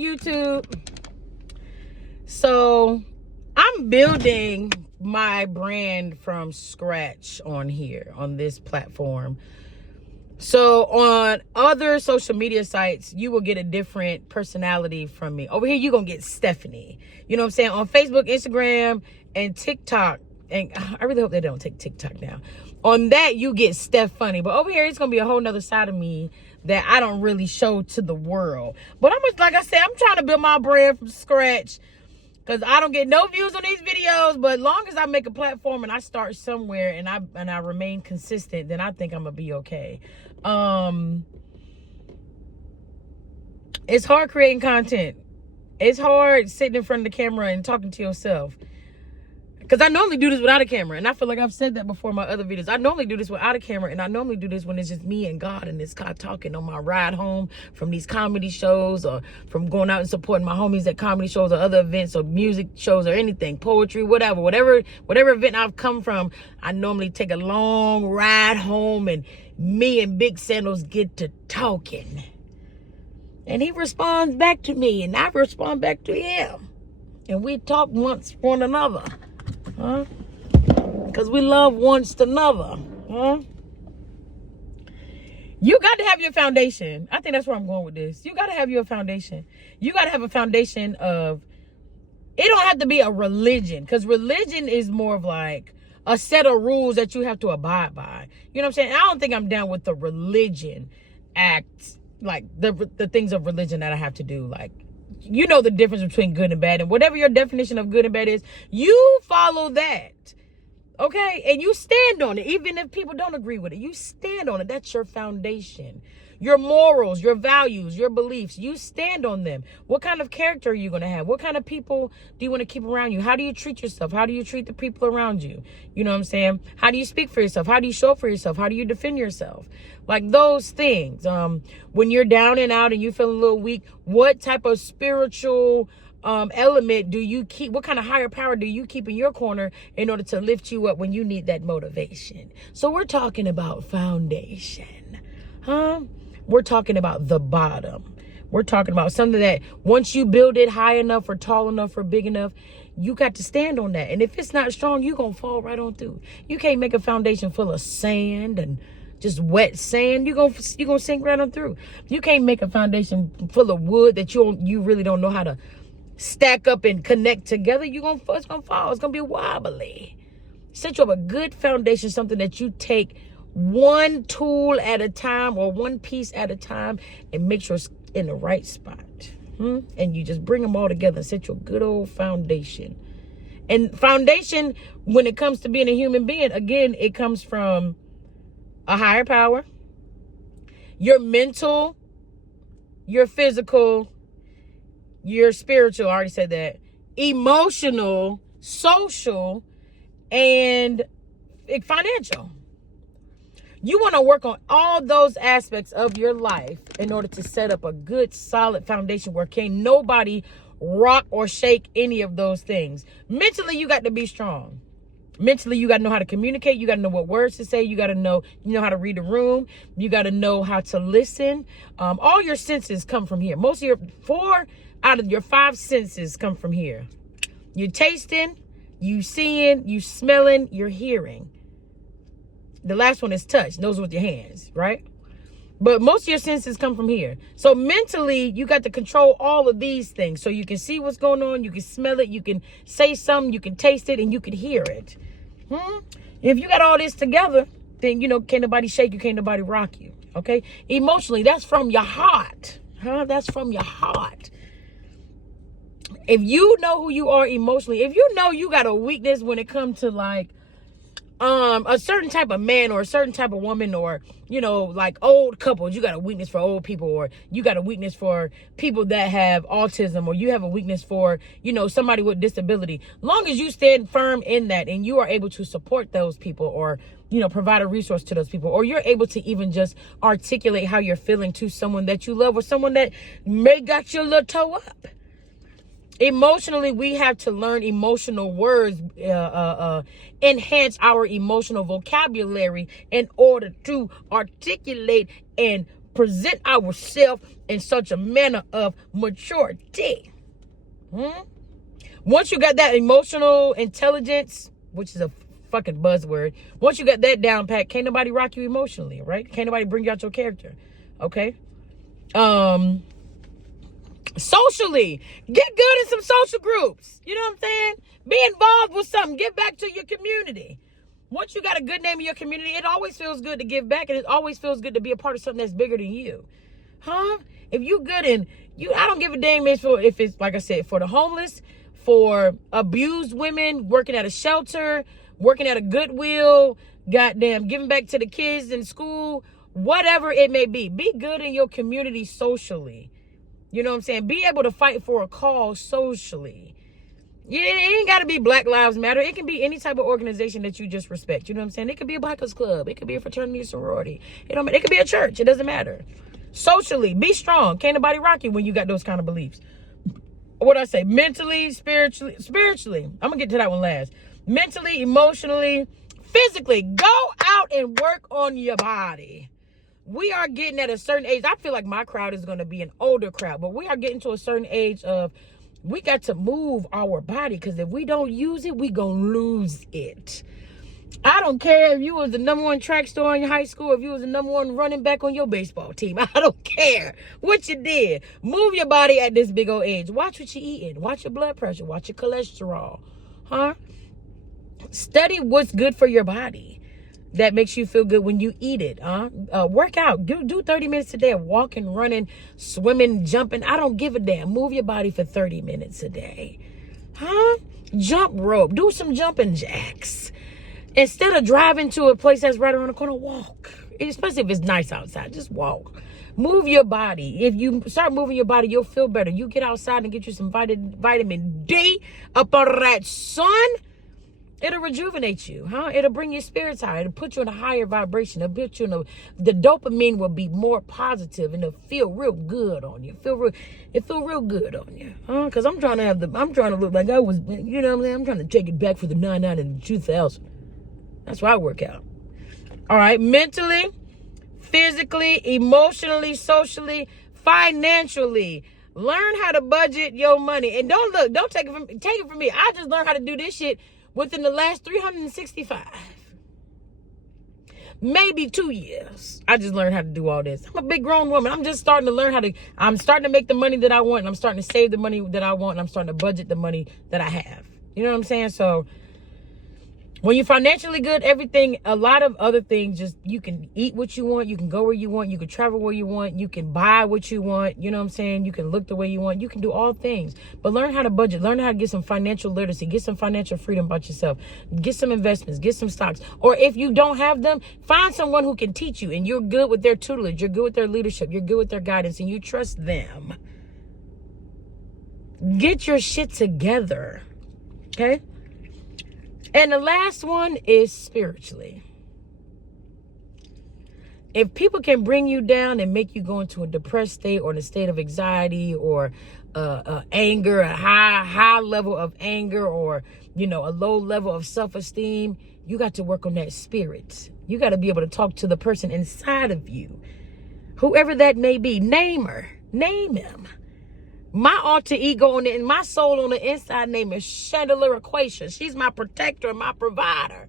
YouTube. So I'm building my brand from scratch on here, on this platform. So on other social media sites, you will get a different personality from me. Over here, you're going to get Stephanie. You know what I'm saying? On Facebook, Instagram, and TikTok. And I really hope they don't take TikTok now. On that, you get Steph Funny. But over here, it's going to be a whole nother side of me that I don't really show to the world. But like I said, I'm trying to build my brand from scratch. Because I don't get no views on these videos. But long as I make a platform and I start somewhere and I remain consistent, then I think I'm going to be okay. It's hard creating content. It's hard sitting in front of the camera and talking to yourself. Because I normally do this without a camera. And I feel like I've said that before in my other videos. I normally do this without a camera. And I normally do this when it's just me and God and this guy talking on my ride home from these comedy shows, or from going out and supporting my homies at comedy shows or other events or music shows or anything, poetry, whatever event I've come from. I normally take a long ride home and me and Big Sandals get to talking. And he responds back to me and I respond back to him. And we talk once one another. Huh? Because we love one another. Huh? You got to have your foundation. I think that's where I'm going with this. You got to have your foundation. You got to have a foundation of, it don't have to be a religion. Because religion is more of like a set of rules that you have to abide by. You know what I'm saying? I don't think I'm down with the religion act, like the things of religion that I have to do. Like, you know the difference between good and bad, and whatever your definition of good and bad is, you follow that, okay? And you stand on it, even if people don't agree with it. You stand on it. That's your foundation. Your morals, your values, your beliefs, you stand on them. What kind of character are you going to have? What kind of people do you want to keep around you? How do you treat yourself? How do you treat the people around you? You know what I'm saying? How do you speak for yourself? How do you show up for yourself? How do you defend yourself? Like those things. When you're down and out and you feel a little weak, what type of spiritual element do you keep? What kind of higher power do you keep in your corner in order to lift you up when you need that motivation? So we're talking about foundation, huh? We're talking about the bottom. We're talking about something that once you build it high enough or tall enough or big enough, you got to stand on that. And if it's not strong, you're going to fall right on through. You can't make a foundation full of sand and just wet sand. You're going to sink right on through. You can't make a foundation full of wood that you really don't know how to stack up and connect together. It's going to fall. It's going to be wobbly. Set you up a good foundation, something that you take one tool at a time or one piece at a time and make sure it's in the right spot. And you just bring them all together and set your good old foundation. And foundation, when it comes to being a human being, again, it comes from a higher power, your mental, your physical, your spiritual, I already said that, emotional, social, and financial. You want to work on all those aspects of your life in order to set up a good, solid foundation where can't nobody rock or shake any of those things. Mentally, you got to be strong. Mentally, you got to know how to communicate. You got to know what words to say. You got to know, how to read the room. You got to know how to listen. All your senses come from here. Most of 4 out of your 5 senses come from here. You're tasting, you seeing, you smelling, you're hearing. The last one is touch. Those with your hands, right? But most of your senses come from here. So mentally, you got to control all of these things. So you can see what's going on. You can smell it. You can say something. You can taste it. And you can hear it. If you got all this together, then, can't nobody shake you. Can't nobody rock you. Okay? Emotionally, that's from your heart. That's from your heart. If you know who you are emotionally, if you know you got a weakness when it comes to like, a certain type of man or a certain type of woman, or, like old couples, you got a weakness for old people, or you got a weakness for people that have autism, or you have a weakness for, somebody with disability. Long as you stand firm in that and you are able to support those people, or, provide a resource to those people, or you're able to even just articulate how you're feeling to someone that you love or someone that may got your little toe up. Emotionally, we have to learn emotional words, enhance our emotional vocabulary in order to articulate and present ourselves in such a manner of maturity. Once you got that emotional intelligence, which is a fucking buzzword, once you got that down pat, can't nobody rock you emotionally, right? Can't nobody bring you out your character. Okay. Socially, get good in some social groups. You know what I'm saying? Be involved with something. Give back to your community. Once you got a good name in your community, it always feels good to give back, and it always feels good to be a part of something that's bigger than you. If you good in you, I don't give a damn if it's like I said, for the homeless, for abused women, working at a shelter, working at a Goodwill, goddamn, giving back to the kids in school, whatever it may be. Be good in your community socially. You know what I'm saying? Be able to fight for a cause socially. Yeah, it ain't got to be Black Lives Matter. It can be any type of organization that you just respect. You know what I'm saying? It could be a Bikers Club. It could be a fraternity or sorority. It could be a church. It doesn't matter. Socially, be strong. Can't nobody rock you when you got those kind of beliefs. What I say? Mentally, spiritually. I'm going to get to that one last. Mentally, emotionally, physically. Go out and work on your body. We are getting at a certain age. I feel like my crowd is going to be an older crowd, but we are getting to a certain age of we got to move our body, because if we don't use it, we going to lose it. I don't care if you was the #1 track star in your high school, if you was the #1 running back on your baseball team. I don't care what you did. Move your body at this big old age. Watch what you're eating. Watch your blood pressure. Watch your cholesterol. Study what's good for your body that makes you feel good when you eat it. Work out. Do 30 minutes a day of walking, running, swimming, jumping. I don't give a damn. Move your body for 30 minutes a day. Jump rope. Do some jumping jacks. Instead of driving to a place that's right around the corner, walk. Especially if it's nice outside, just walk. Move your body. If you start moving your body, you'll feel better. You get outside and get you some vitamin D up under that sun. It'll rejuvenate you, It'll bring your spirits higher. It'll put you in a higher vibration. It'll put you in the dopamine will be more positive, and it'll feel real good on you. It feel real good on you, Because I'm trying to look like I was, you know what I'm saying? I'm trying to take it back for the 99 and the 2000. That's why I work out. All right, mentally, physically, emotionally, socially, financially. Learn how to budget your money, and don't take it from me. I just learned how to do this shit within the last 365, maybe 2 years. I just learned how to do all this. I'm a big grown woman. I'm just starting to learn I'm starting to make the money that I want, and I'm starting to save the money that I want, and I'm starting to budget the money that I have. You know what I'm saying? So when you're financially good, a lot of other things, just you can eat what you want, you can go where you want, you can travel where you want, you can buy what you want, you know what I'm saying? You can look the way you want, you can do all things. But learn how to budget, learn how to get some financial literacy, get some financial freedom about yourself, get some investments, get some stocks. Or if you don't have them, find someone who can teach you, and you're good with their tutelage, you're good with their leadership, you're good with their guidance, and you trust them. Get your shit together, okay? And the last one is spiritually. If people can bring you down and make you go into a depressed state, or in a state of anxiety, or anger, a high level of anger, or a low level of self-esteem, you got to work on that spirit. You got to be able to talk to the person inside of you, whoever that may be. Name her, name him. My alter ego my soul on the inside name is Chandelier Equation. She's my protector and my provider.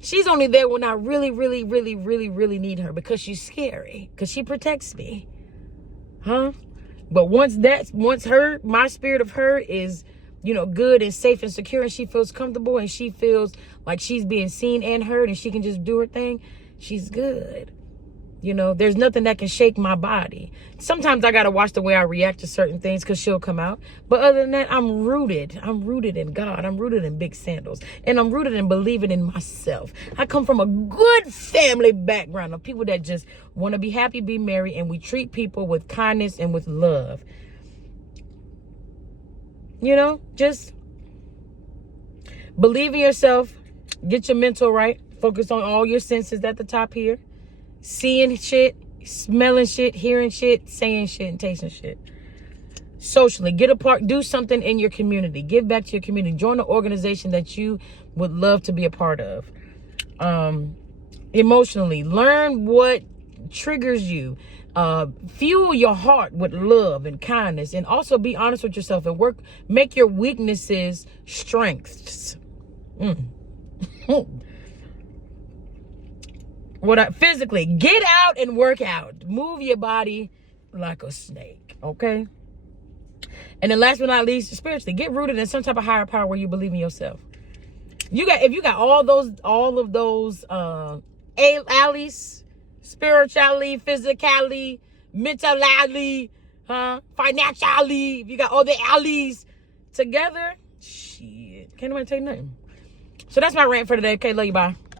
She's only there when I really, really, really, really, really need her, because she's scary, because she protects me. But once my spirit of her is, good and safe and secure, and she feels comfortable, and she feels like she's being seen and heard, and she can just do her thing, she's good. There's nothing that can shake my body. Sometimes I got to watch the way I react to certain things, because she'll come out. But other than that, I'm rooted. I'm rooted in God. I'm rooted in big sandals. And I'm rooted in believing in myself. I come from a good family background of people that just want to be happy, be merry, and we treat people with kindness and with love. Just believe in yourself. Get your mental right. Focus on all your senses at the top here. Seeing shit, smelling shit, hearing shit, saying shit, and tasting shit. Socially, get a part, do something in your community. Give back to your community. Join an organization that you would love to be a part of. Emotionally, learn what triggers you. Fuel your heart with love and kindness, and also be honest with yourself and make your weaknesses strengths. Physically, get out and work out. Move your body like a snake, okay? And then last but not least, spiritually, get rooted in some type of higher power where you believe in yourself. If you got all of those alleys, spiritually, physically, mentally, financially, if you got all the alleys together, shit, can't nobody tell you nothing. So that's my rant for today. Okay, love you, bye.